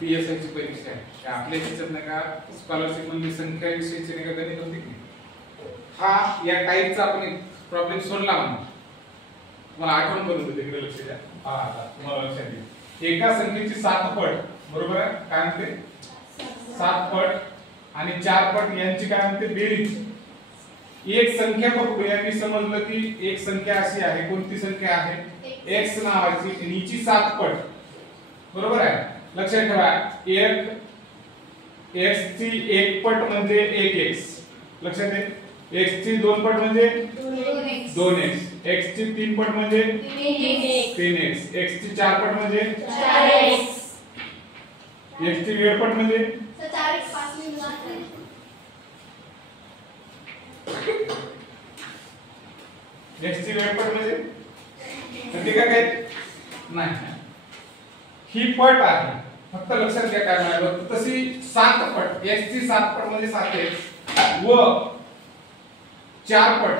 PSI ची परीक्षा आहे. आपल्या ह्याच्यात नाही का स्कॉलरशिप मध्ये संख्या विषयीची नाही का गणित होती की हा या टाईपचा आपण प्रॉब्लेम सोडला म्हणून मला आठवण करून देते. इकडे लक्ष द्या. हा आता तुम्हाला लक्षात येईल. एका संख्येची 7 पट बरोबर आहे. काय म्हणते 7 पट आणि 4 पट यांची काय म्हणते बेरीज. एक संख्या बघूया. मी समजलं की एक संख्या अशी आहे. कोणती संख्या आहे x नावाची आणि हिची 7 पट बरोबर आहे. लक्षात ठेवा एक x ची 1 पट म्हणजे 1x. लक्षात आहे. x ची 2 पट म्हणजे 2x. x ची 3 पट म्हणजे 3x. x ची 4 पट म्हणजे 4x. x ची 1 पट म्हणजे 4x 5 x ची 1 पट म्हणजे ते काय नाही. ही पट आहे. फक्त लक्षात घ्या काय म्हणालो तशी 7 पट x ची 7 पट म्हणजे 7x व 4 पट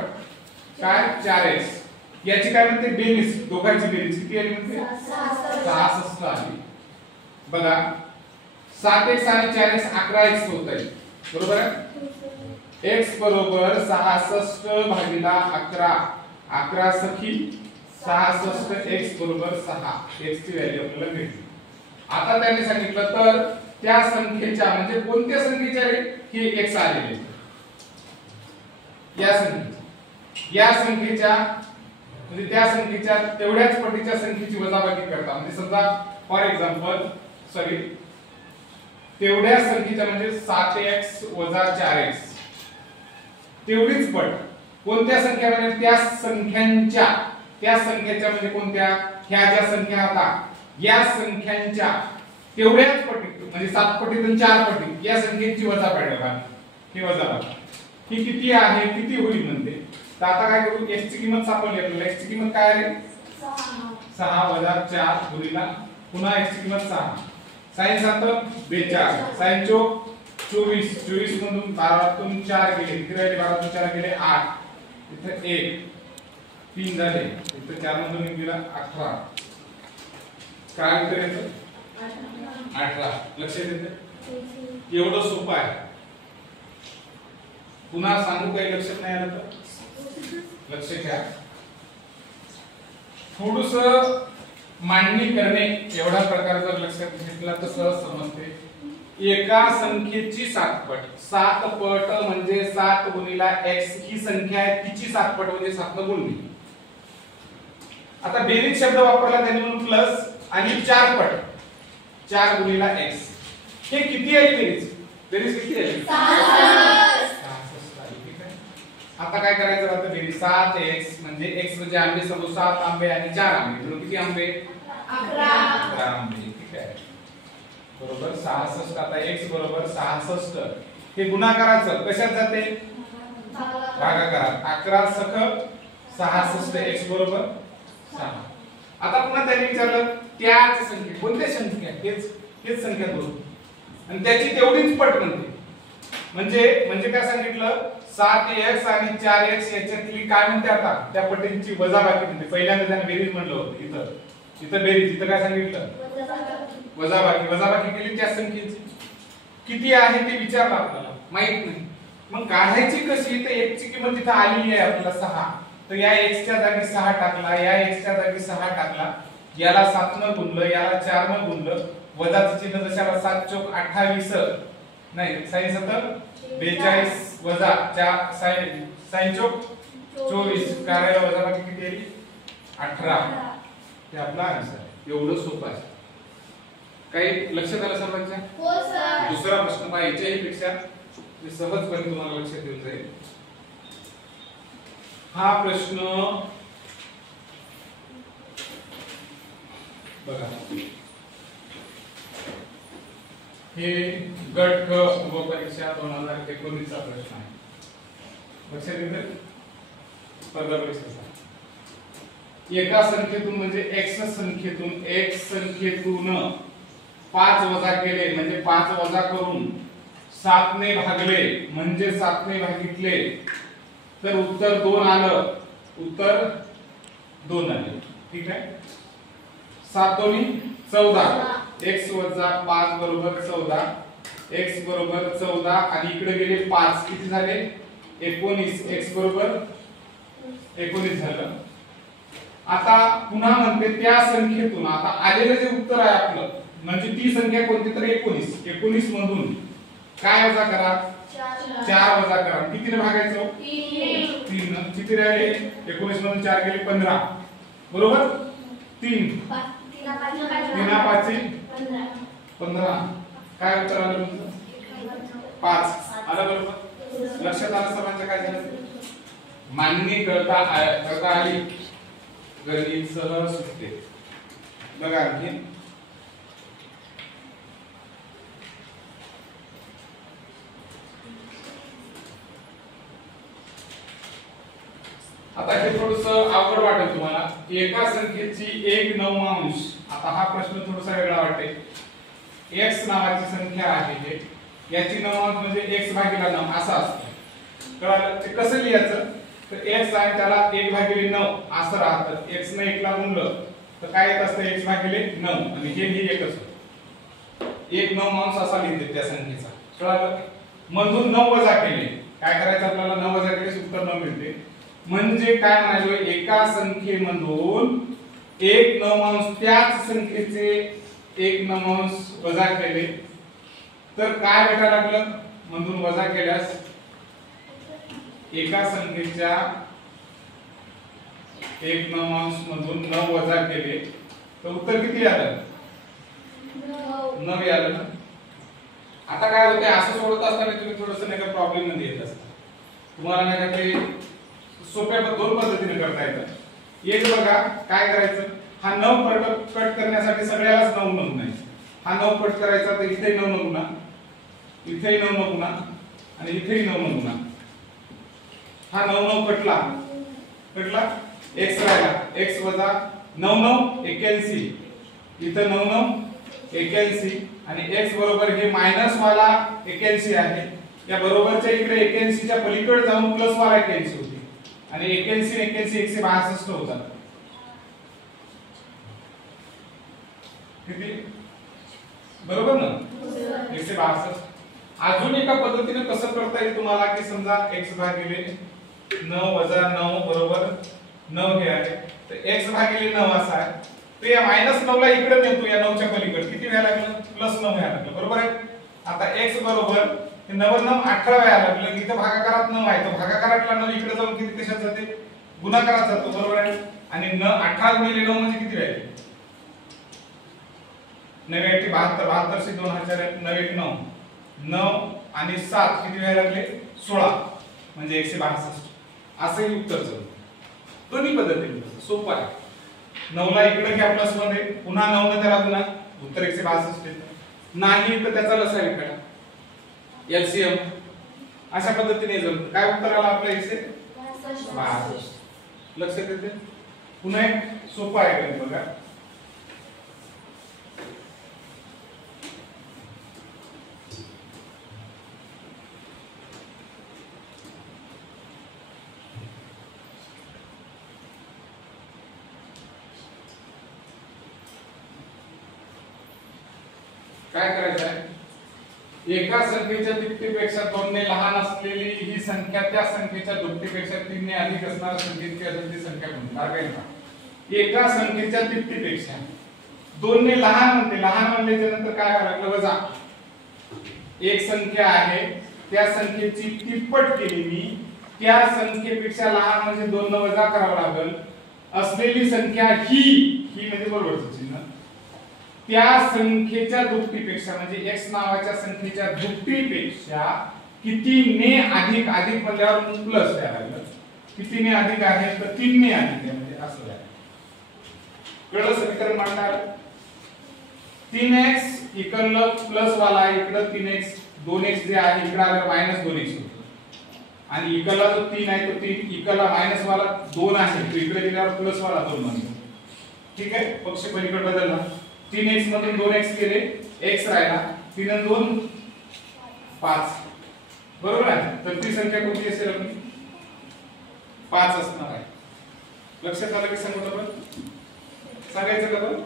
काय 4x याची काय म्हणते बेरीज. दोघांची बेरीज किती आली म्हणते 66 आली. बघा 7x आणि 4x 11x होत आहे बरोबर आहे. x बरोबर 66 भागिले 11 11 सखी 66 x बरोबर 6 x ची व्हॅल्यू आपल्याला मिळते. आता त्यांनी सांगितलं तर त्या संख्येच्या म्हणजे कोणत्या संख्येच्या रे हे x आलेले या संख्येच्या म्हणजे त्या संख्येच्या तेवढ्याच पटीच्या संख्येची वजाबाकी करता. म्हणजे समजा फॉर एक्झाम्पल सॉरी तेवढ्या संख्येच्या म्हणजे 7x + 4x तेवढीच पट कोणत्या संख्या म्हणजे त्या संख्येच्या म्हणजे कोणत्या ह्या ज्या संख्या होता या संख्यांच्या तेवढ्याच पटीत म्हणजे 7 पटीत आणि 4 पटीत या संख्येची वजाबाकी. ही वजाबाकी ही किती आहे किती होईल म्हणते. तर आता काय करू x ची किंमत सापडली आपल्याला. x ची किंमत काय आहे 6 - 4 गुणिले पुन्हा x ची किंमत 6 sin 7 42 sin 4 24 24 मधून 12 तून 4 गेले किती राहिले 12 तून 4 गेले 8 इथे 1 3 झाले इथे 4 मधून गेला 18 काय उत्तर येतं 18. लक्षात येतं एवढं सोपं आहे. पुन्हा सांगू काही लक्षात नाही आलं तर लक्ष घ्या. थोडस मांडणी करणे एवढा प्रकार जर लक्षात घेतला तर सहज समजते. एका संख्येची 7 पट 7 पट म्हणजे 7 गुणिले x ही संख्या आहे तिची 7 पट म्हणजे 7 न गुणली. आता बेरीज शब्द वापरला त्यांनी म्हणून प्लस आणि 4 पट 4 गुणिले x हे किती आहे बेरीज. बेरीज किती आहे 66 आली. ठीक आहे. आता काय करायचं आता बेरीज 7x म्हणजे x म्हणजे आंबे समजू 7 आंबे आणि 4 आंबे म्हणून किती आंबे 11 आंबे. ठीक आहे बरोबर 66. आता x बरोबर 66 हे गुणाकाराचं कशात जाते भागाकारात. 11 सख 66 x बरोबर 6. आता पुन्हा त्यांनी विचारलं त्याच संख्या कोणत्या संख्या हेच संख्या दोन आणि त्याची तेवढीच पट म्हणजे काय सांगितलं 7x आणि 4x याच्यातली काय म्हणते आता त्या पटींची वजाबाकी म्हणते. पहिल्यांदा त्याने बेरीज म्हणलं होतं. इथं बेरीज इथं काय सांगितलं वजाबाकी केली त्या संख्येची किती आहे ते विचारलं आपल्याला माहित नाही. मग काढायची कशी तर x ची किंमत इथं आलेली आहे आपल्याला 6 तर या x च्या जागी 6 टाकला या x च्या जागी 6 टाकला याला 7 न गुणलं याला 4 न गुणलं वजाचं चिन्ह जशाला 7 चौक 28 नाही sin 7 42 वजा 4 sin चौक 24 करायला वजाबाकी किती आली 18 ते आपला आन्सर. एवढं सोपं आहे. काही लक्षात आलं सर्वांच्या हो सर. दुसरा प्रश्न पहा याच्याही पेक्षा सहजपणे तुम्हाला लक्षात येऊन जाईल. हा प्रश्न बघा हे गट क उपपरीक्षा 2019 चा प्रश्न आहे. लक्षात येईल स्पर्धा परीक्षेचा. एका संख्येतून म्हणजे x संख्येतून 5 वजा केले म्हणजे 5 वजा करून 7 ने भागले म्हणजे 7 ने भागितले तर उत्तर 2 आलं. उत्तर 2 आले. ठीक आहे. 7 दोन्ही 14 x वजा 5 बरोबर 14, x बरोबर 14 आणि इकडे गेले 5 किती झाले 19, x बरोबर 19 झालं. आता पुन्हा म्हणते त्या संख्येतून आता आलेलं जे उत्तर आहे आपलं म्हणजे ती संख्या कोणती तर 19 मधून काय वजा करा 4 वजा करा. कितीने भागायचं 3 न. किती राहिले 19 मधून 4 गेले 15 बरोबर 3 15 काय उत्तर आलं तुमचं 5 आलं बरोबर. लक्षात आलं सर्वांच्या काय झालं मांडणी करता आली गणित सहज सुटते. बघा आणखी आता हे थोडस अवघड वाटेल तुम्हाला. एका संख्येची 1/9. आता हा प्रश्न थोडासा वेगळा वाटेल. x नावाची संख्या आहे हे याची 9 म्हणजे x भागिले 9 असं असतं. कळालं ते कसं लिहायचं तर x आहे त्याला 1/9 असं राहतं. x ने 1 ला गुणलं तर काय येत असतं x भागिले 9 आणि हे एकच होतं. 1/9 असा लिहिते त्या संख्येचा. कळालं मधून 9 वजा केले काय करायचं आपल्याला 9 वजा केल्यास उत्तर 9 मिळते. म्हणजे काय म्हणायचं एका संख्येमधून 1/9 त्याच संख्येचे 1/9 वजा केले तर काय भेटायला लागलं मधून वजा केल्यास एका संख्येच्या 1/9 मधून 9 वजा केले तर उत्तर किती आलं 9 आलं ना. आता काय होते असं सोडत असताना तुम्ही थोडंसं नाही का प्रॉब्लेम मध्ये येत असता. तुम्हाला नाही का ते सोप्या दोन पद्धतीने करता येतं. एक बघा काय करायचं हा 9 कट करण्यासाठी सगळ्यालाच 9 म्हणायचं. हा 9 कट करायचा तर इथे 9 म्हणू ना इथेही 9 म्हणू ना आणि इथेही 9 म्हणू ना. हा 9 कटला x राहिला x वजा 9 81 इथं 9 81 आणि x बरोबर हे मायनस वाला 81 आहे. या बरोबरच्या इकडे 81 च्या पलीकडे जाऊन प्लस वाला 81 होती आणि 81 81 162 होतात. किती बरोबर ना 162. अजून एका पद्धतीने कसं करता येईल तुम्हाला की समजा x भागिले 9 वजा 9 बरोबर 9 हे आहे तर x भागिले 9 असा आहे तर या -9 ला इकडे नेतो या 9 च्या पलीकडे किती व्हायला लागलं +9 व्हायला लागलं बरोबर आहे. आता x बरोबर हे 9 18 व्हायला लागलं. इथं भागाकारात 9 आहे तर भागाकारातला 9 इकडे जाऊन किती कशात जाते गुणाकारात जातो बरोबर आहे. आणि 18 गुणिले 9 म्हणजे किती व्हायचे 9 72 72 से 2000 9 9 आणि 7 किती व्हायला लागले 16 म्हणजे 162 असं ही उत्तर झालं. दोन्ही पद्धतीने सोपं आहे. 9 ला इकडे घ्या प्लस मध्ये पुन्हा 9 ने त्याला गुणा उत्तर 162 येतं. नाही तर त्याचा लसाअ काढा एलसीएम अशा पद्धतीने जमतं. काय उत्तर आलं आपलं 162. लक्षात येते. पुन्हा एक सोपं आहे गणित बघा. काय करायचं आहे एका संख्येच्या दुप्पटीपेक्षा 2 ने लहान असलेली ही संख्या त्या संख्येच्या दुप्पटीपेक्षा 3 ने अधिक असणाऱ्या संख्येची अजूनची संख्या म्हणतात. काय का एका संख्येच्या दुप्पटीपेक्षा 2 ने लहान म्हणते. लहान म्हणल्याच्या नंतर काय करायला लागलं वजा. एक संख्या आहे त्या संख्येची तिप्पट केली मी त्या संख्येपेक्षा लहान म्हणजे 2 ने वजा करावं लागेल. असलेली संख्या ही म्हणजे बरोबरचं चिन्ह त्या संख्येच्या दुप्पटीपेक्षा म्हणजे x नावाच्या संख्येच्या दुप्पटीपेक्षा कितीने अधिक अधिक म्हणल्यावर प्लस यायला लागलं. कितीने अधिक आहे तर 3 ने अधिक आहे म्हणजे असं आहे. कळलं समीकरण मांडणार 3x इकडलं प्लस वाला इकडं 3x 2x जे आहे इकडे आलं -2x होतं आणि इकडला जो 3 आहे तो 3 इकडला मायनस वाला 2 आहे तो इकडे गेल्यावर प्लस वाला 2 बनतो. ठीक आहे पक्ष पलीकडे बदलला 3x मधून 2x गेले x राहिला 3 आणि 2 5 बरोबर आहे. तर ती संख्या कोणती असेल आपली 5 असणार आहे. लक्षात आलं की सांगू आपण सांगायचं का बरं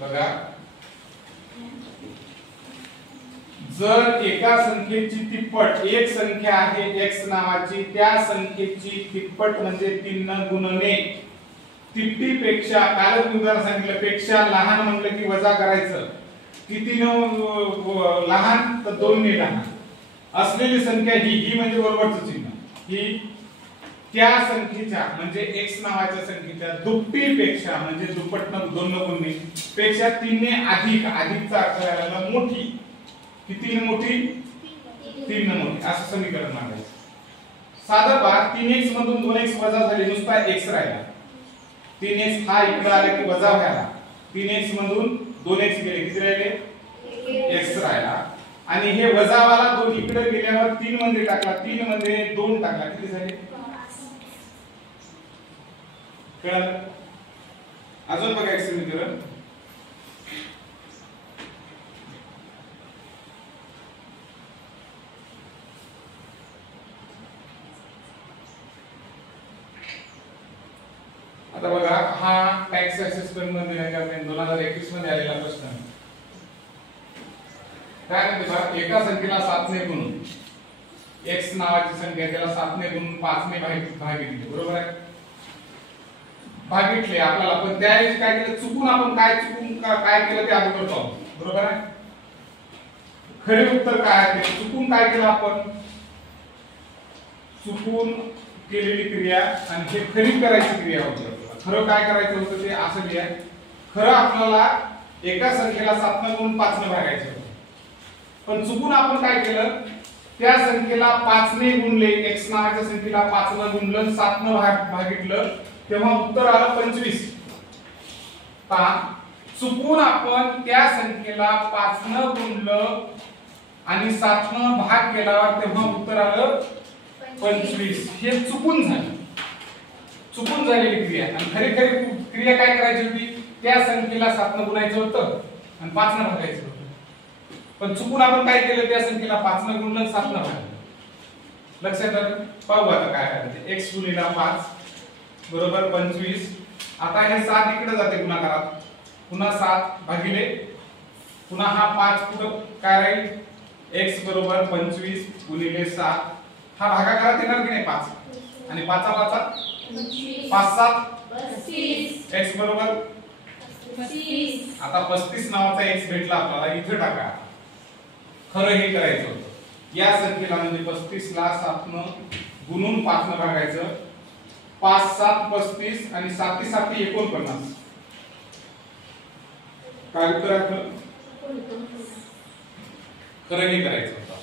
बघा, जर एका संख्येची तिप्पट, एक संख्या आहे x नावाची, त्या संख्येची तिप्पट म्हणजे 3 न गुणने, तिप्पटीपेक्षा, कालच मी उदाहरण सांगितलं, पेक्षा लहान म्हणलं की वजा करायचं, कितीनं लहान तर 2 ने लहान असलेली संख्या ही म्हणजे बरोबरचं चिन्ह, ही त्या संख्येच्या म्हणजे x नावाच्या संख्येच्या दुप्पटीपेक्षा म्हणजे दुप्पटनं 2 न गुणने पेक्षा 3 ने अधिक, अधिकचा अर्थ आला मोठी, किती मोठी, 3 न मोठी, असं समीकरण मांडायचं. साधं पहा, 3x मधून 2x वजा झाले, नुसता x राहिला. 3x हा इकडे आला की वजा व्हायला, 3x मधून 2x गेले, किती राहिले, x राहिला. आणि हे वजावाला 2 इकडे गेल्यावर 3 मध्ये टाकला, 3 मध्ये 2 टाकला, किती झाले, कळलं? अजून बघा एक समीकरण, आता बघा, हा टॅक्स असेसमेंट मध्ये 2021 मध्ये आलेला प्रश्न आहे. काय म्हणते बघा, एका संख्येला 7 ने गुणून, x नावाची संख्या त्याला 7 ने गुणून 5 ने भागितले, बरोबर आहे, भागितले आपल्याला, पण त्याऐवजी काय केलं, चुकून आपण काय केलं ते अगोदर पाहू, बरोबर आहे. खरे उत्तर काय आहे, चुकून काय केलं आपण, चुकून केलेली क्रिया आणि हे खरी करायची क्रिया होती. खरं काय करायचं होतं ते असं लिहा, खरं आपल्याला एका संख्येला 7 ने गुणून 5 ने भागायचं होतं, पण चुकून आपण काय केलं, त्या संख्येला 5 ने गुणले, x नावाच्या संख्येला 5 ने गुणलं, 7 ने भागितलं, तेव्हा उत्तर आलं 25. पहा, चुकून आपण त्या संख्येला 5 ने गुणलं आणि 7 ने भाग केल्यावर तेव्हा उत्तर आलं 25. हे चुकून झालं, चुकून झालेली क्रिया. आणि खरी क्रिया काय करायची होती, त्या संख्येला 7 ने गुणायचं होतं आणि 5 ने भागायचं होतं, पण चुकून आपण काय केलं, त्या संख्येला 5 ने गुणलं, 7 ने भागलं. लक्षात आलं? पाहू आता काय करायचं, x गुणिले 5 बरोबर 25. आता हे 7 इकडे जाते गुणाकारात, पुन्हा 7 भागिले, पुन्हा हा 5 पुढे काय राहील, x बरोबर 25 गुणिले 7, हा भागाकारात येणार की नाही 5, आणि 5 5 7 35, x बरोबर 35. आता 35 नावाचा x भेटला आपल्याला, इथे टाका. खरं हे करायचं होतं, या संख्येला म्हणजे 35 ला 7 न गुणून 5 न भागायचं, 5 7 35 आणि 7 7 49. काय उत्तर आहे? खरं हे करायचं होतं.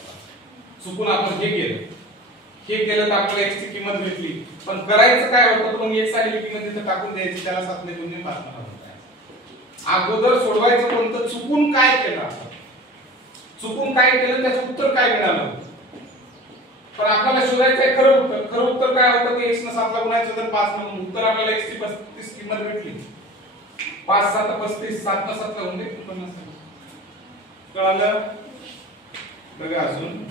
चुकून आपण हे केलं तर आपल्याला x ची किंमत भेटली, पण करायचं काय होतं, पण x आलेली किंमत तिथे टाकून द्यायची, त्याला 7 ने गुणून 5 न भागायचं. अगोदर सोडवायचं कोणतं, चुकून काय केलं, चुकून काय केलं त्याचं उत्तर काय मिळालं, पण आपल्याला शोधायचं आहे खरं उत्तर. खरं उत्तर काय होतं की x ने 7 ला गुणायचं तर 5 ने, उत्तर आपल्याला x ची 35 किंमत भेटली. 5 7 35, 7 ने 7 ला गुणले 50. कळलं? बघा अजून